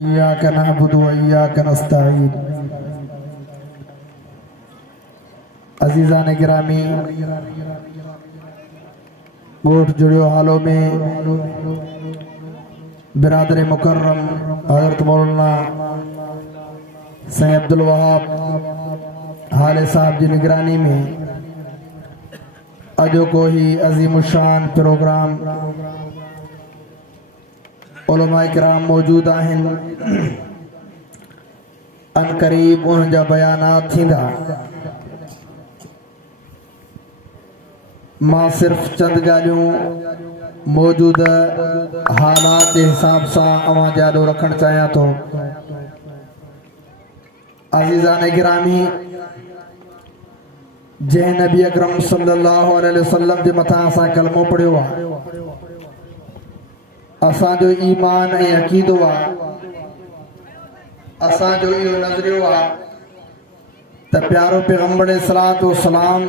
इय्याका नअबुदु व इय्याका नस्तईन। अजीज़ान गिरामी, गोठ जुड़ियो हालों में बिरादर मुकर्रम हज़रत मौलाना सैयद अब्दुल वहाब हाले साहब जी निगरानी में अजो को ही अजीमुशान प्रोग्राम उलमा इकराम मौजूद आहिन। अनकरीब उनजा बयानात थींदा। मां सिर्फ चंद गालियों मौजूद हालात के हिसाब से अवां जादो रखण चाहियां तो। अजीज़ान गिरामी, जै नबी अकरम सल्लल्लाहु अलैहि वसल्लम जे मथा असां कलमो पढ़ियो आहे, असांजो ईमान ऐं अक़ीदो आहे, असांजो इहो नज़रियो आहे त प्यारो पैगंबर सलातो सलाम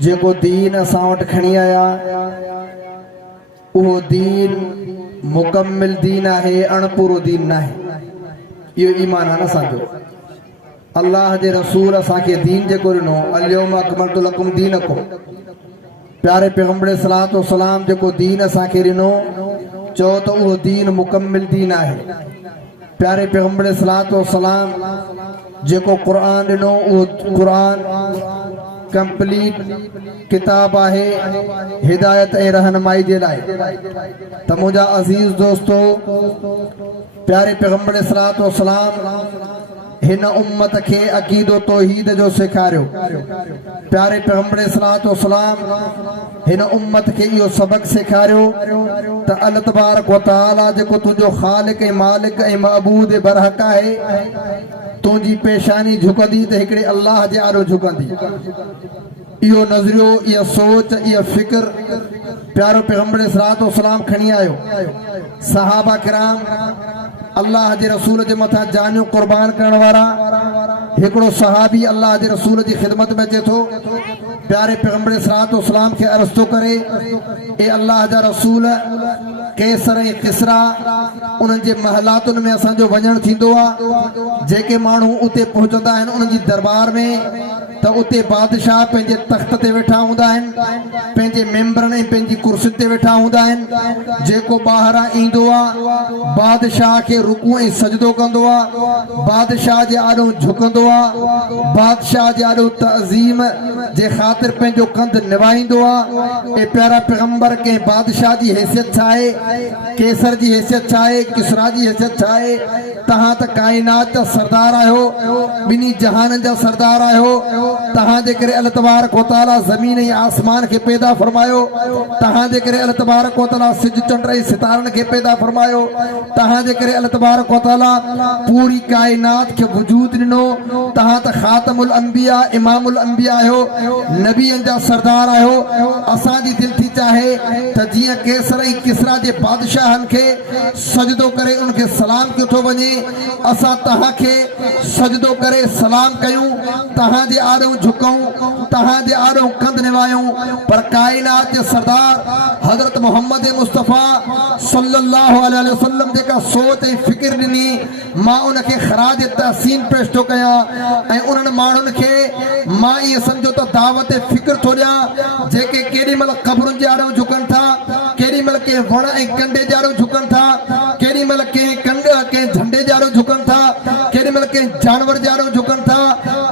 जेको दीन असां वटि खणी आया उहो दीन मुकम्मिल दीन आहे, अणपूरो दीन न आहे। इहो ईमान आहे न असांजो। अल्लाह जे रसूल असांखे दीन जेको ॾिनो, अल्यौम अकमलतु लकुम दीनकुम, प्यारे पैगंबर सलातो सलाम जेको दीन असांखे ॾिनो चओ त उहो दीन मुकम्मिल दीन आहे। प्यारे पैगंबर सलातो सलाम जेको क़ुरान ॾिनो उहो क़ुरान कंप्लीट किताब आहे हिदायत ऐं रहनुमाई जे लाइ। त मुंहिंजा अज़ीज़ दोस्तो, प्यारे पैगंबर सलातो सलाम हिन उम्मत के अकीदो तौहीद जो सेखारियो। प्यारे पैगंबर सलातो सलाम हिन उम्मत के इहो सबक सेखारियो त अल्लाह तबारक व तआला जेको तुंहिंजो ख़ालिक ऐं मालिक ऐं मअबूद बरहक आहे, तुंहिंजी पेशानी झुकंदी त हिकिड़े अल्लाह जे आॾो झुकंदी। इहो नज़रियो, इहा सोच, इहा फिक्र प्यारो पैगंबर सलातो सलाम खणी आयो। सहाबा किराम अल्लाह जे रसूल जे मथा जानियूं कुर्बान करण वारा। हिकिड़ो सहाबी अल्लाह जे रसूल जी ख़िदमत में अचे थो, प्यारे पैगंबर सलातो सलाम खे अर्ज़ थो करे, ए अल्लाह जा रसूल, कैसर ऐं किसरा उन्हनि जे महलातुनि में असांजो वञणु थींदो आहे। जेके माण्हू उते पहुचंदा आहिनि उन्हनि जी दरबार में, त उते बादशाह पंहिंजे तख़्त ते वेठा हूंदा आहिनि, पंहिंजे मेंबरनि ऐं पंहिंजी कुर्सियुनि ते वेठा हूंदा आहिनि। जेको ॿाहिरां ईंदो आहे बादशाह खे रुकू ऐं सजदो कंदो आहे, बादशाह जे आॾो झुकंदो आहे, बादशाह जे आॾो तज़ीम जे ख़ातिर पंहिंजो कंध निभाईंदो आहे। ऐं प्यारा पैगंबर कंहिं बादशाह जी हैसियत छा आहे, केसर जी हैसियत छा आहे, किसरा जी हैसियत छा आहे? तव्हां त काइनात जा सरदार आहियो, ॿिन्ही जहाननि जा सरदार आहियो। तव्हां जे करे अल्लाह तबारक व तआला ज़मीन ऐं आसमान खे पैदा फरमायो। तव्हां जे करे अल्लाह तबारक व तआला सिज चंड ऐं सितारनि खे पैदा फरमायो। तव्हां जे करे अल्लाह तबारक व तआला पूरी काइनात खे वजूद ॾिनो। तव्हां त ख़ातमुल अंबिया, इमामुल अंबिया आहियो, नबियनि जा सरदार आहियो। असांजी दिलि थी चाहे त जीअं केसर ऐं किसरा जे बादशाहनि खे सजदो करे उनखे सलाम कयो थो वञे, असां तव्हांखे सजदो करे सलाम कयूं, तव्हां जे आॾो झुकूं, तव्हां जे आॾो कंध निभायूं। पर काइनात जे सरदार हज़रत मोहम्मद मुस्तफ़ा सल्लल्लाहु अलैहि वसल्लम जेका सोच ऐं फिक्र ॾिनी, मां उनखे ख़राज तहसीन पेश थो कयां। ऐं उन्हनि माण्हुनि खे मां इहे सम्झो त दावत फिक्र थो ॾियां जेके केॾी महिल क़बरुनि जे आॾो झुकनि था, केॾी महिल कंहिं वण ऐं कंडे जे आॾो झुकनि था, केॾी महिल कंहिं झंडे जे आॾो झुकनि था, केॾी महिल कंहिं जानवर जे आॾो झुकनि था,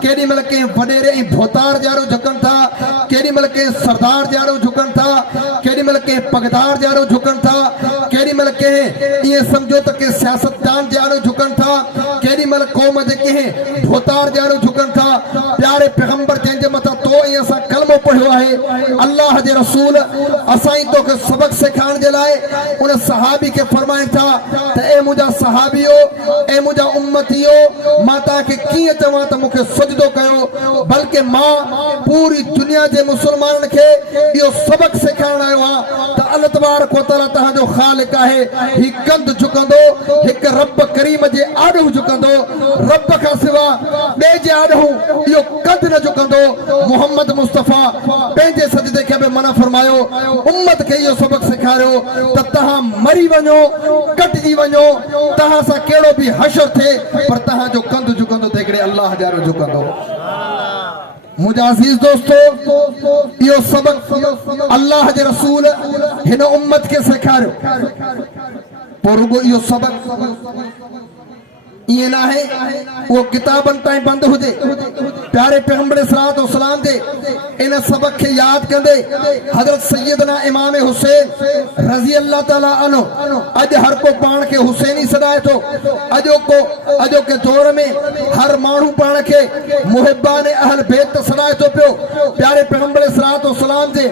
केॾी महिल कंहिं वॾेरे ऐं भोतार जे आॾो झुकनि था, केॾी महिल कंहिं सरदार जे आॾो झुकनि था, केॾी महिल कंहिं पगदार जे आॾो झुकनि था, केॾी महिल कंहिं ईअं सम्झो त कंहिं सियासतदान जे आॾो झुकनि था, केॾी महिल क़ौम जे कंहिं भोतार जे आॾो झुकनि था। प्यारे पैगंबर जंहिंजे मथां तो ऐं असां कलमो पढ़ियो आहे, अल्लाह जे रसूल असां ई तोखे सबक सेखारण जे लाइ उन सहाबी खे फरमाइनि था त ए मुंहिंजा सहाबियो, ए मुंहिंजा उम्मतियो, मां तव्हांखे कीअं चवां त मूंखे सजदो कयो, बल्कि मां पूरी दुनिया जे मुसलमाननि खे इहो सबक सेखारण आयो आहियां त अल्लाह तबारक व तआला तव्हांजो ख़ालिक आहे। ही कंध झुकंदो हिकु रब करीम जे आॾो झुकंदो, रब खां सिवा ॿिए जे आॾो इहो कंध न झुकंदो। मोहम्मद मुस्तफ़ा पंहिंजे सजदे खे बि मना फरमायो उम्मत खे इहो सबक सेखारियो त तव्हां मरी वञो कटिजी वञो तव्हां सां कहिड़ो बि हशर थिए पर तव्हांजो कंधु झुकंदो त हिकिड़े अल्लाह ॼारो झुकंदो मुझा अज़ीज़ दोस्तो इहो सबक अल्लाह जे रसूल हिन उम्मत खे सेखारियो पोइ रुगो इहो सबक ये ना है वो किताबन ताईं बंद हुजे प्यारे पैगंबर सलात व सलाम दे इन सबक के याद कंदे हजरत सैयदना इमाम हुसैन रजी अल्लाह ताला अन्हु अज हर को पाण के हुसैनी सदाए तो अजो के दौर में हर मानू पाण के मुहिबान अहल बैत सदाए तो पियो प्यारे पैगंबर सलात व सलाम दे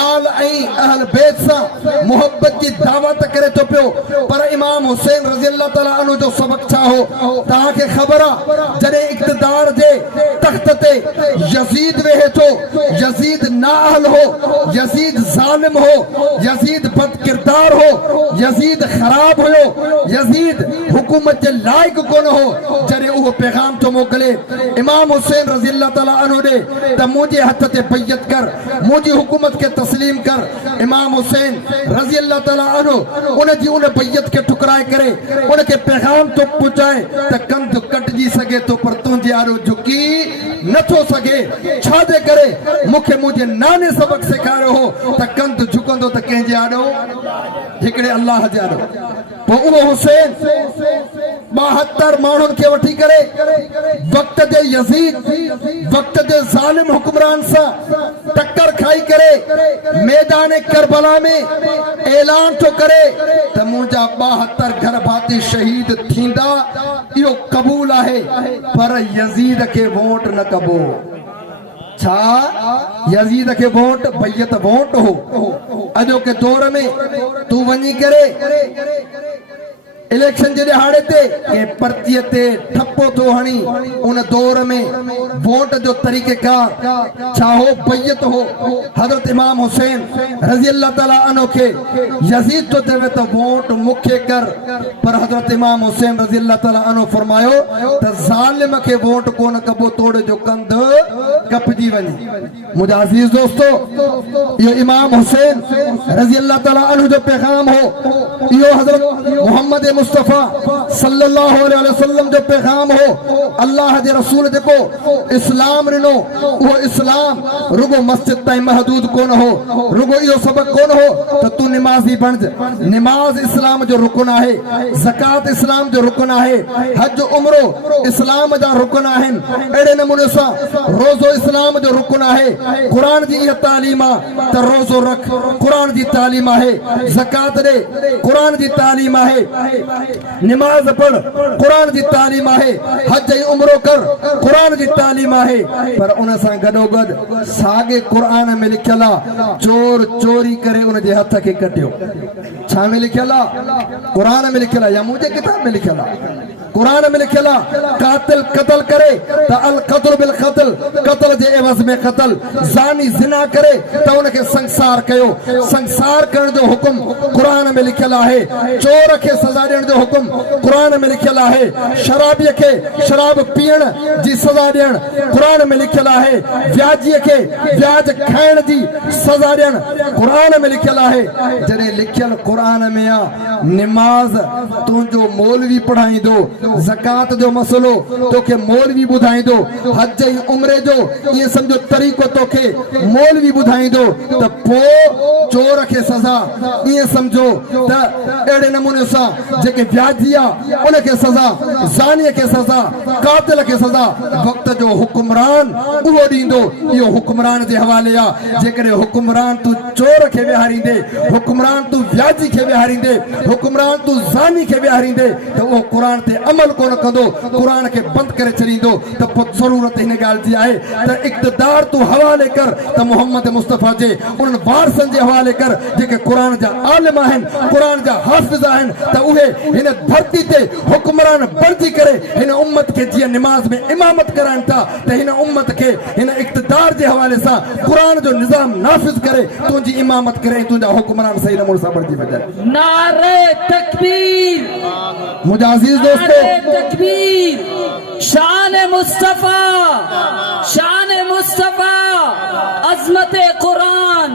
आल ऐं अहल बैत सा मोहब्बत की दावत करे तो पियो पर इमाम हुसैन रजी अल्लाह ताला अन्हु जो सबक छा हो ताके खबर जॾहिं इक़्तिदार जे तख्त ते यजीद वेहे थो यजीद नाअहल हो यजीद ज़ालिम हो यजीद बद किरदार हो यजीद खराब हुयो यजीद हुकूमत जे लाइक कोन हो जॾहिं उहो पैगाम थो मोकिले इमाम हुसैन रज़ी अल्लाह ताला अन्हु ॾे त मुंहिंजे हथ ते बैयत कर मुंहिंजी हुकूमत खे तस्लीम कर इमाम हुसैन रज़ी अल्लाह ताला अन्हु उन जी उन बैयत खे ठुकराए करे उन खे पैगाम तो पहुचाए त कंध कटजी सके तो पर तुंहिंजे आरो झुकी नथो सके छा जे करे मूंखे मुंहिंजे नाने सबक सेखारियो हो त कंध झुकंदो त कंहिंजे आॾो हिकिड़े अल्लाह जे आॾो पोइ उहो हुसैन 72 माण्हुनि खे वठी करे वक़्त जे यजीद वक़्त जे ज़ालिम हुक्मरान सां टक्कर खाई करे मैदान करबला में ऐलान तो करे त मुंहिंजा 72 घर भाती शहीद थींदा इहो क़बूल आहे पर यजीद के वोट न कबो छा यजीद के वोट बैयत वोट हो अजो के दौर में तू वञी करे इलेक्शन जे दिहाड़े ते के पर्चीअ ते ठप्पो थो हणी उन दौर में वोट जो तरीक़ेकार छा हो बैयत हो हजरत इमाम हुसैन रज़ी अल्लाह ताला अन्हु खे यजीद तो चवे त वोट मूंखे कर पर हजरत इमाम हुसैन रज़ी अल्लाह ताला अन्हु फरमायो त ज़ालिम खे वोट कोन कबो तोड़े जो कंध कपजी वञे मुंहिंजा अज़ीज़ दोस्तो इहो इमाम हुसैन रज़ी अल्लाह ताला अन्हु जो पैगाम हो इहो हजरत मोहम्मद मुस्तफा सल्लल्लाहु अलैहि वसल्लम जो पैगाम हो अल्लाह जे रसूल जेको इस्लाम ॾिनो उहो इस्लाम रुगो मस्जिद ताईं महदूद कोन हो रुगो इहो सबक कोन हो त तू निमाज़ी बणज निमाज इस्लाम जो रुकन आहे ज़कात इस्लाम जो रुकन आहे हज उम्रो इस्लाम जा रुकन आहिनि अहिड़े नमूने सां रोज़ो इस्लाम जो रुकन आहे क़ुरान जी इहा तालीम आहे त रोज़ो रख क़ुरान जी तालीम आहे ज़कात ॾे क़ुरान जी तालीम आहे नमाज पढ़ कुरान जी तालीम आहे हज ऐं उम्रो कर कुरान जी तालीम आहे पर उन सां गॾोगॾु साॻे कुरान में लिखियल आहे चोर चोरी करे उन जे हथ खे कटियो छा में लिखियल आहे कुरान में लिखियल आहे या मुंहिंजे किताब में लिखियल आहे कुरान में लिखियल आहे कातिल क़त्ल करे त अल क़त्ल बिल क़त्ल क़त्ल जे एवज़ में क़त्ल ज़ानी ज़िना करे त उन खे संसार कयो संसार करण जो हुकुम कुरान में लिखियल आहे चोर खे सज़ा ॾियण जो हुकुम कुरान में लिखियल आहे शराबीअ खे शराब पीअण जी सज़ा ॾियण कुरान में लिखियल आहे व्याजीअ खे व्याज खाइण जी सज़ा ॾियण कुरान में लिखियल आहे जॾहिं लिखियल कुरान में आहे निमाज़ तुंहिंजो मौलवी पढ़ाईंदो ज़कात जो मसलो तोखे मौलवी ॿुधाईंदो हज ऐं उम्रे जो इएं सम्झो तरीक़ो तोखे मौलवी ॿुधाईंदो त पोइ चोर खे सज़ा इएं सम्झो त अहिड़े नमूने सां जेके व्याजी आहे उन खे सज़ा ज़ानीअ खे सज़ा कातिल खे सज़ा वक़्त जो हुक्मरान उहो ॾींदो इहो हुक्मरान जे हवाले आहे जेकॾहिं हुक्मरान तूं चोर खे विहारींदे हुक्मरान तूं व्याजी खे विहारींदे हुक्मरान तूं ज़ानी खे विहारींदे त उहो क़ुरान ते अमल कोन कंदो क़ुरान खे बंदि करे छॾींदो त पोइ ज़रूरत हिन ॻाल्हि जी आहे त इक़्तिदार तूं हवाले कर त मोहम्मद मुस्तफ़ा जे उन्हनि वारसनि जे हवाले कर जेके क़ुरान जा आलिम आहिनि क़ुरान जा हाफ़िज़ आहिनि त उहे हिन धरती ते हुक्मरान बणिजी करे हिन उम्मत खे जीअं निमाज़ में इमामत कराइनि था त हिन उम्मत खे हिन इक़्तिदार जे हवाले सां क़ुरान जो निज़ाम नाफ़िज़ करे तुंहिंजी इमामत करे तुंहिंजा हुक्मरान सही नमूने सां बणिजी वञनि नारे तकबीर मुंहिंजा अज़ीज़ दोस्तो तकबीर शान मुस्तफा, शान मुस्तफा, अजमत कुरान,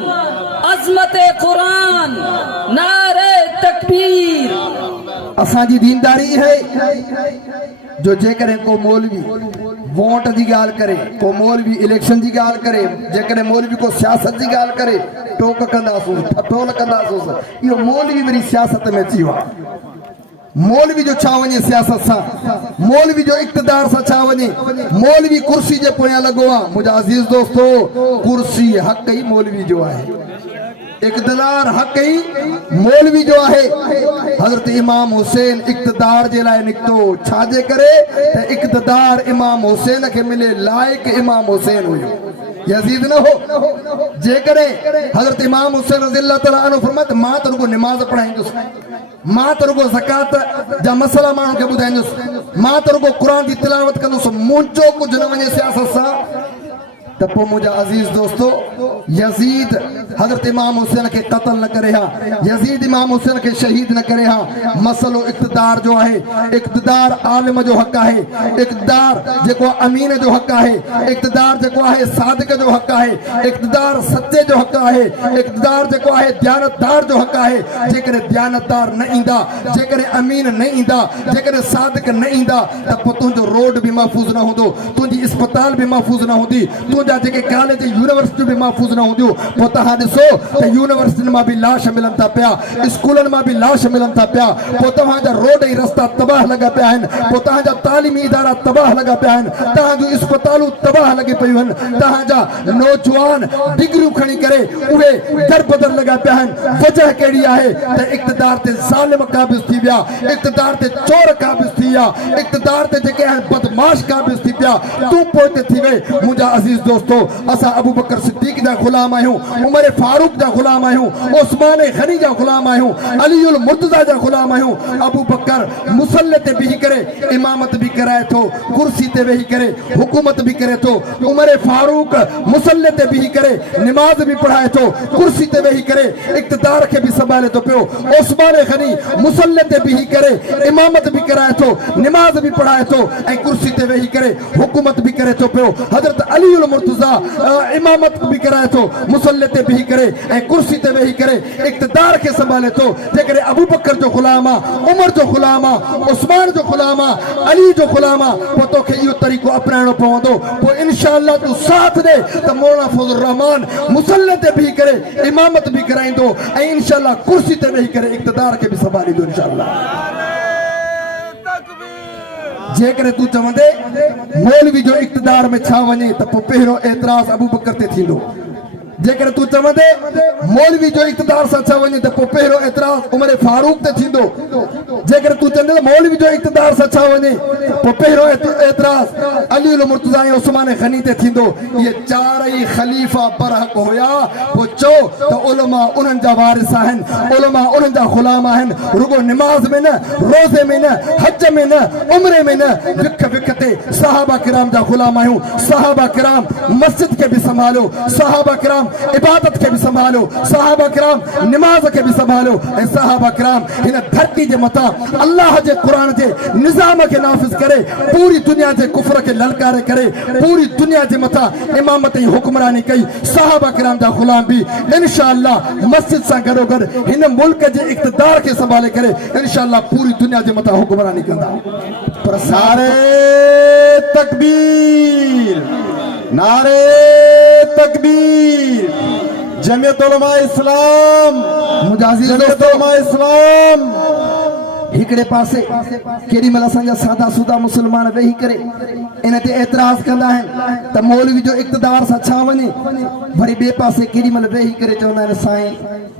अजमत कुरान, नारे तकबीर। असांजी दीनदारी है जो जेकरे को मौलवी वोट की गाल करे, को मौलवी इलेक्शन की गाल करे, जेकरे मौलवी को सियासत की गाल करे, टोक कंदासूं, ठठोल कंदासूं। यो मौलवी मेरी सियासत में अची वियो। मौलवी जो छा वञे सियासत सां, मौलवी जो इक़्तिदार सां छा वञे, मौलवी कुर्सी जे पोयां लॻो आहे। मुंहिंजा अज़ीज़ दोस्तो, कुर्सी हक़ ई मौलवी जो आहे, इक़्तिदार हक़ ई मौलवी जो आहे। हज़रत इमाम हुसैन इक़्तिदार जे लाइ निकितो, छाजे करे त इक़्तिदार इमाम हुसैन खे मिले, लाइक़ इमाम हुसैन हुयो, यज़ीद न हो। जेकरे हज़रत इमाम हुसैन रज़ियल्लाहु तआला अन्हु फरमात, मां त रुगो निमाज़ पढ़ाईंदुसि, मां त रुगो ज़कात जा मसला माण्हुनि खे ॿुधाईंदुसि, मां त रुगो क़ुरान जी तिलावत कंदुसि, मुंहिंजो कुझु न वञे सियासत सां। त पोइ मुंहिंजा अज़ीज़ दोस्तो, यज़ीद हज़रत इमाम हुसैन खे क़त्ल न करे हा, यज़ीद इमाम हुसैन खे शहीद न करे हा। मसलो इक़्तिदार जो आहे। इक़्तिदार आलिम जो हक़ आहे, इक़्तिदार जेको अमीन जो हक़ आहे, इक़्तिदार जेको आहे सादिक जो हक़ आहे, इक़्तिदार सचे जो हक़ आहे, इक़्तिदार जेको आहे दयानतदार जो हक़ आहे। जेकॾहिं दयानतदार न ईंदा, जेकॾहिं अमीन न ईंदा, जेकॾहिं सादिक न ईंदा, त पोइ तुंहिंजो रोड बि महफ़ूज़ न हूंदो, तुंहिंजी इस्पताल बि महफ़ूज़ न हूंदी, तुंहिंजा जेके कॉलेज यूनिवर्सिटियूं बि महफ़ूज़ न हूंदियूं। पोइ तव्हां ॾिसो त यूनिवर्सिटियुनि मां बि लाश मिलनि था पिया, स्कूलनि मां बि लाश मिलनि था पिया। पोइ तव्हांजा रोड ऐं रस्ता तबाह लॻा पिया आहिनि, पोइ तव्हांजा तालीमी इदारा तबाह लॻा पिया आहिनि, तव्हांजूं इस्पतालूं तबाह लॻी पियूं आहिनि, तव्हांजा नौजवान डिग्रियूं खणी करे उहे दर बदर लॻा पिया आहिनि। वजह कहिड़ी आहे त इक़्तिदार ते ज़ालिम क़ाबिज़ थी विया, इक़्तिदार ते चोर क़ाबिज़ थी विया, इक़्तिदार ते जेके आहिनि बदमाश क़ाबिज़ थी पिया। तूं पोइ थी वई। मुंहिंजा अज़ीज़ दोस्तो, असां अबू बकर सिद्दीक़ जा ग़ुलाम आहियूं, उमर फारूक जा ग़ुलाम आहियूं, उस्मान गनी जा ग़ुलाम आहियूं, अली उल मुर्तज़ा जा ग़ुलाम आहियूं। अबू बकर मुसल्ले ते बीही करे इमामत भी कराए थो, कुर्सी ते वेही करे हुकूमत भी करे थो। उमर फारूक मुसल्ले ते बीही करे नमाज भी पढ़ाए थो, कुर्सी ते वेही करे इक़्तिदार खे भी संभाले थो पियो। उस्मान गनी मुसल्ले ते बीही करे इमामत भी कराए थो, नमाज भी पढ़ाए थो ऐं कुर्सी ते वेही करे हुकूमत भी करे थो पियो। हज़रत अली उल मुर्तज़ा इमामत भी कराए थो, मुसल्ले ते बीही करे ऐं कुर्सी ते वेही करे इक़्तिदार खे संभाले थो। जेकॾहिं अबू बकर जो ग़ुलाम आहे, उमर जो ग़ुलाम आहे, उस्मान जो ग़ुलाम आहे, अली जो ग़ुलाम आहे, पोइ तोखे इहो तरीक़ो अपनाइणो पवंदो। पोइ इंशाअल्लाह तूं साथ ॾे त मौलाना फज़लुर रहमान मुसल्ले ते बीही करे इमामत भी कराईंदो ऐं इंशाअल्लाह कुर्सी ते वेही करे इक़्तिदार खे भी संभालींदो इंशाअल्लाह। जेकॾहिं तूं चवंदे मौलवी जो इक़्तिदार में छा वञे त पोइ पहिरियों एतिराज़ अबू बकर ते थींदो। जेकॾहिं तूं चवंदे मौलवी जो इक़्तिदार सां छा वञे त पोइ पहिरियों एतिराज़ उमर फारूक ते थींदो। जेकॾहिं तूं चवंदे मौलवी जो इक़्तिदार सां छा वञे पोइ पहिरियों एतिराज़ अली उल मुर्तज़ा ऐं उस्मान गनी ते थींदो। इहे चारई ख़लीफ़ा बरहक़ हुया। पोइ चओ त उलमा उन्हनि जा वारिस आहिनि, उलमा उन्हनि जा ग़ुलाम आहिनि। रुगो निमाज़ में न, रोज़े में न, हज में न, उम्रे में न, विख विख ते सहाबा किराम जा ग़ुलाम आहियूं। सहाबा किराम मस्जिद खे बि संभालियो, सहाबा किराम इबादत के भी संभालो, सहाबा किराम नमाज के भी संभालो ऐं सहाबा किराम इन धरती जे मथा अल्लाह जे कुरान जे निज़ाम के नाफ़िज़ करे पूरी दुनिया जे कुफ्र के ललकारे करे पूरी दुनिया जे मथा इमामत ऐं हुक्मरानी कई। सहाबा किराम जा ग़ुलाम भी इंशाअल्लाह मस्जिद सां गॾोगॾु हिन मुल्क जे इक़्तिदार के संभाले करे इंशाअल्लाह पूरी दुनिया जे मथा हुक्मरानी कंदा। पर नारे तकबीर, नारे तकबीर। जमियत उलमा इस्लाम, जमियत उलमा इस्लाम हिकड़े पासे केडी महिल असांजा सादा सुदा मुसलमान वेही करे इन ते एतिराज़ कंदा आहिनि त मौलवी जो इक़्तिदार सां छा वञे, वरी ॿिए पासे केडी महिल वेही करे चवंदा आहिनि साईं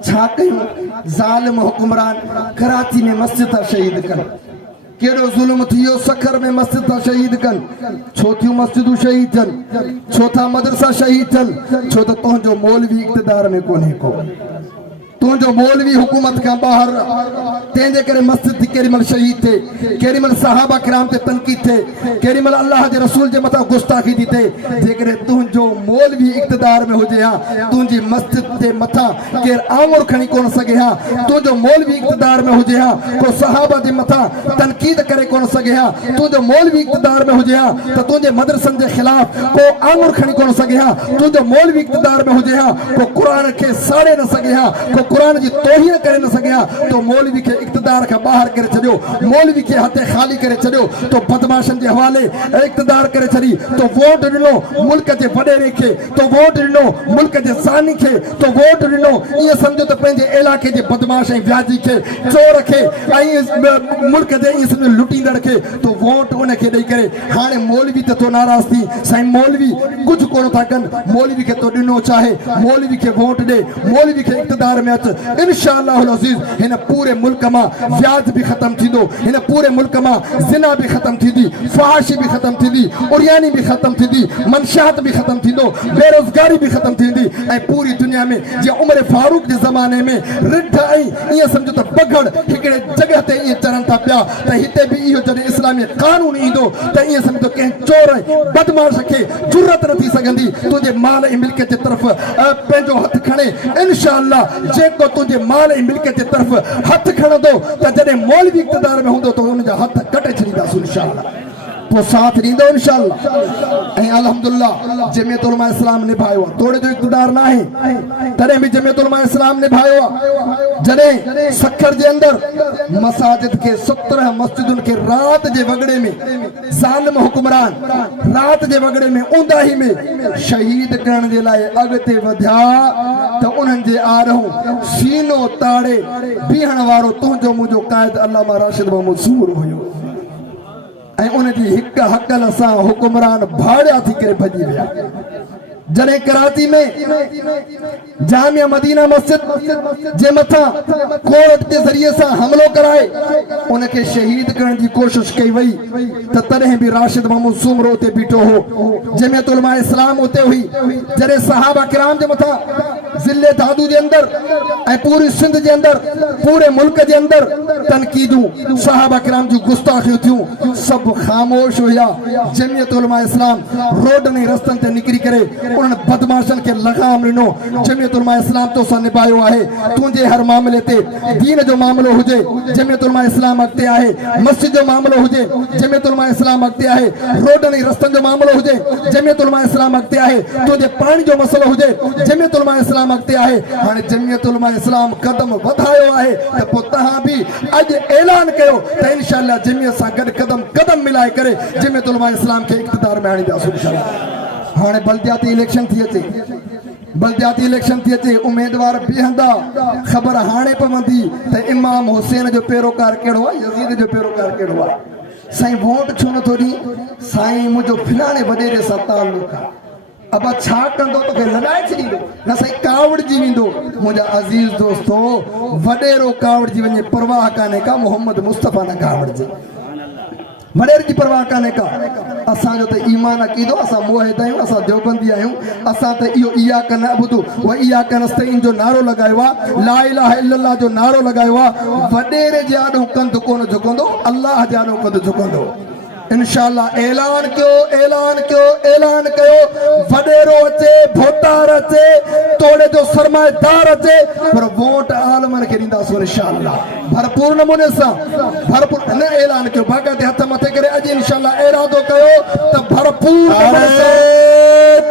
छा कयूं, ज़ालिम हुक्मरान कराची में मस्जिद था शहीद कनि, केड़ो ज़ुल्म थियो सखर में मस्जिद था शहीद कनि, छो थियूं मस्जिदूं शहीद थियनि, छो था मदरसा शहीद थियनि, छो त तुंहिंजो मौलवी इक़्तिदार में कोन्हे को, तुंहिंजो मौलवी हुकूमत खां ॿाहिरि तंहिंजे करे मस्जिद केॾी महिल शहीद थिए, केॾी महिल सहाबा किराम ते तनक़ीद थिए, केॾी महिल अल्लाह जे रसूल जे मथां गुस्ताखी थी थिए। जेकॾहिं तुंहिंजो मौलवी इक़्तिदार में हुजे हा, तुंहिंजी मस्जिद ते मथां केरु आङुर खणी कोन सघे हा, तुंहिंजो मौलवी इक़्तिदार में हुजे हा, को सहाबा जे मथां तनक़ीद करे कोन सघे हा, तुंहिंजो मौलवी इक़्तिदार में हुजे हा त तुंहिंजे मदरसनि जे ख़िलाफ़ को आङुर खणी कोन सघे हा, तुंहिंजो मौलवी इक़्तिदार में हुजे हा, को क़ुर खे साड़े न सघे हा, को क़ुर जी तौहीन करे न सघे हा, तो मौलवी खे इक़्तिदार खां ॿाहिरि करे छॾियो, मौलवी खे हथ ख़ाली करे छॾियो, तो बदमाशनि जे हवाले इक़्तिदार करे छॾी, तो वोट ॾिनो मुल्क जे वॾेरे खे, तो वोट ॾिनो मुल्क जे सानी खे, तो वोट ॾिनो ईअं सम्झो त पंहिंजे इलाइक़े जे बदमाश ऐं व्याजी खे, चोर खे ऐं मुल्क जे ईअं सम्झो लुटींदड़ खे, तो वोट उनखे ॾेई करे हाणे मौलवी त तो नाराज़ थी, साईं मौलवी कुझु कोन था कनि, मौलवी खे तो ॾिनो चाहे, मौलवी खे वोट ॾे, मौलवी खे इक़्तिदार में अच, इंशाअल्लाहुल अज़ीज़ हिन पूरे मुल्क मां व्याज बि ख़तम थींदो, हिन पूरे मुल्क मां ज़िना बि ख़तम थींदी, फहाशी बि ख़तम थींदी, उरियानी बि ख़तम थींदी, मंशियात बि ख़तम थींदो, बेरोज़गारी बि ख़तम थींदी, ऐं पूरी दुनिया में जीअं उमर फारूक जे ज़माने में रिढ ऐं ईअं सम्झो त पगड़ हिकिड़े जॻह ते ईअं चढ़नि था पिया, त हिते बि इहो जॾहिं इस्लामी कानून ईंदो त ईअं सम्झो कंहिं चोर बदमाश खे ज़रूरत न थी सघंदी तुंहिंजे माल ऐं मिल्कियत जे तरफ़ पंहिंजो हथ खणे। इंशाअल्लाह जेको तुंहिंजे माल ऐं मिल्कियत जे तरफ़ हथ खणंदो त जॾहिं मौलवी इक़्तिदार में हूंदो त हुनजा हथ कटे छॾींदासीं इंशाअल्लाह, पोइ साथ ॾींदो इंशाअल्लाह। ऐं अल्हम्दुलिल्लाह जमियत उलमा इस्लाम निभायो आहे, तोड़े जो इक़्तिदार न आहे तॾहिं बि जमियत उलमा इस्लाम निभायो आहे। जॾहिं सखर जे अंदरि मसाजिद खे 17 मस्जिदुनि खे राति जे वॻड़े में ज़ालिम हुक्मरान राति जे वॻड़े में ऊंदाही में शहीद करण जे लाइ अॻिते वधिया त उन्हनि जे आरहूं सीनो ताड़े बीहण वारो तुंहिंजो मुंहिंजो क़ाइद अल्लामा राशिद महमूद सूर हुयो, ऐं उनजी हिक हकल सां हुक्मरान भाड़िया थी करे भॼी विया। जॾहिं कराची में जामिया मदीना मस्जिद जे मथां कोर्ट जे ज़रिए सां हमिलो कराए उनखे शहीद करण जी कोशिश कई वई त तॾहिं बि राशिद महमूद सूमरो उते बीठो हो, जमियत उलमा इस्लाम उते हुई। जॾहिं सहाबा किराम जे मथां ज़िले दादू जे अंदरि ऐं पूरी सिंध जे अंदरि पूरे मुल्क जे अंदरि तनक़ीदूं सहाबा किराम जूं गुस्ताखियूं थियूं, सभु ख़ामोश हुया। जमियत उलमा इस्लाम रोडनि ऐं रस्तनि ते निकिरी करे उन्हनि बदमाशनि खे लगाम ॾिनो। जमियत उलमा इस्लाम तोसां निभायो आहे, तुंहिंजे हर मामले ते दीन जो मामिलो हुजे जमियत उलमा इस्लाम अॻिते आहे, मस्जिद जो मामिलो हुजे जमियत उलमा इस्लाम अॻिते आहे, रोडनि ऐं रस्तनि जो मामिलो हुजे जमियत उलमा इस्लाम अॻिते आहे, तुंहिंजे पाणी जो मसइलो हुजे जमियत उलमा इस्लाम अॻिते आहे। हाणे जमियत उलमा इस्लाम कदम वधायो आहे त पोइ तव्हां बि अॼु ऐलान कयो त इंशाअल्लाह जमियत सां गॾु कदम कदम मिलाए करे जमियत उलमा इस्लाम खे इक़्तिदार में आणींदासीं इंशाअल्लाह। हाणे बल्दियाती इलेक्शन थी अचे, उम्मीदवार बीहंदा, ख़बर हाणे पवंदी त इमाम हुसैन जो पैरोकार कहिड़ो आहे, यज़ीद जो पैरोकार कहिड़ो आहे। साईं वोट छो नथो ॾी, साईं मुंहिंजो फिलाणे वॾेरे सां ताल्लुक़ आहे, अब छा कंदो तोखे लॻाए छॾींदो न, साईं कावड़जी वेंदो। मुंहिंजा अज़ीज़ दोस्तो वॾेरो कावड़जी वञे परवाह कान्हे का, मोहम्मद मुस्तफ़ा न कावड़जे, वॾेरे जी परवाह कान्हे का। असांजो त ईमान अक़ीदो, असां मुवहिद आहियूं, असां देवबंदी आहियूं, असां त इहो इयाक नअबुदु व इयाक नस्तईन जो नारो लॻायो आहे, ला इलाहा इल्लल्लाह जो नारो लॻायो आहे। वॾेरे जे आॾो कंध कोन झुकंदो, अल्लाह जे आॾो कंध झुकंदो। इंशाअल्लाह ऐलान कयो, वॾेरो अचे, भोटार अचे, तोड़े जो सरमाएदार अचे, पर वोट आलमनि खे ॾींदासीं इंशाअल्लाह भरपूर नमूने सां। भरपूर न ऐलान कयो, बाक़ाइदे हथ मथे करे अॼु इंशाअल्लाह इरादो कयो त भरपूर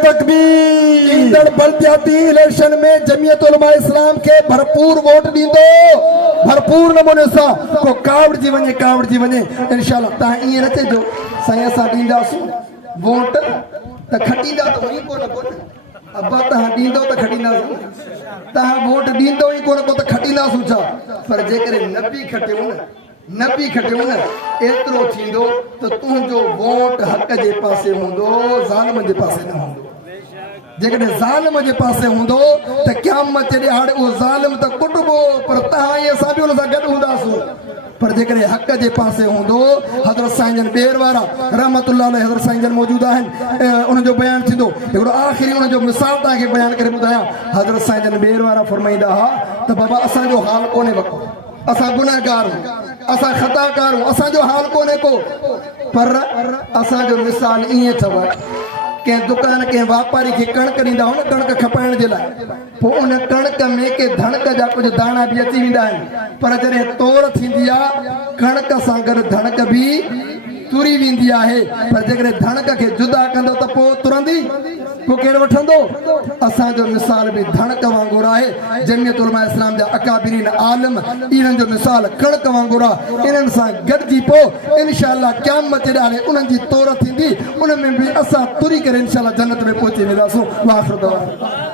तकबीर ईंदड़ बल्दियाती इलेक्शन में जमियत उलमा इस्लाम खे भरपूर वोट ॾींदो, भरपूर नमूने सां। को कावड़जी वञे इंशाअल्लाह। तव्हां ईअं न चइजो साईं असां ॾींदासीं वोट त खटींदा त वही कोन अब्बा, तव्हां ॾींदो त खटींदासीं, तव्हां वोट ॾींदो ई कोन को त खटींदासीं छा। पर जेकॾहिं न बि खटियो न एतिरो थींदो त तुंहिंजो वोट हक़ जे पासे हूंदो, ज़ालिम जे पासे न हूंदो। जेकॾहिं ज़ालिम जे पासे हूंदो त क़यामत जे ॾियारे उहो ज़ालिम त कुटबो पर तव्हां ऐं असां बि हुन सां गॾु हूंदासीं पर जेकॾहिं हक़ जे पासे हूंदो हज़रत साईं जन ॿेर वारा रहमतुल्लाह अलैहि हज़रत साईं जन मौजूदु आहिनि उनजो बयानु थींदो हिकिड़ो आख़िरी उनजो मिसाल तव्हांखे बयानु करे ॿुधायां हज़रत साईं जन ॿेर वारा फरमाईंदा हुआ त बाबा असांजो हाल कोन्हे वक़्तु असां गुनहगार आहियूं असां ख़ताकार आहियूं असांजो हाल कोन्हे को पर असांजो मिसाल ईअं अथव कंहिं दुकान कंहिं वापारी खे कणिक ॾींदा हो न कणिक खपाइण जे लाइ पोइ उन कणिक में के धणक जा कुझु दाणा बि अची वेंदा आहिनि पर जॾहिं तोड़ थींदी आहे कणिक सां गॾु धणक बि तुरी वेंदी आहे पर जेकॾहिं धणक खे जुदा कंदो त पोइ तुरंदी पोइ केरु वठंदो असांजो मिसाल बि धणक वांगुरु आहे जमियत उलमा इस्लाम जा अकाबिरीन आलिम इन्हनि जो मिसाल कणिक वांगुरु आहे इन्हनि सां गॾिजी पोइ इंशाअल्लाह क़यामत जे ॾाढे उन्हनि जी तोड़ थींदी उन में बि असां तुरी करे इंशाअल्लाह जन्नत में पहुची वेंदासीं वाखिर दवा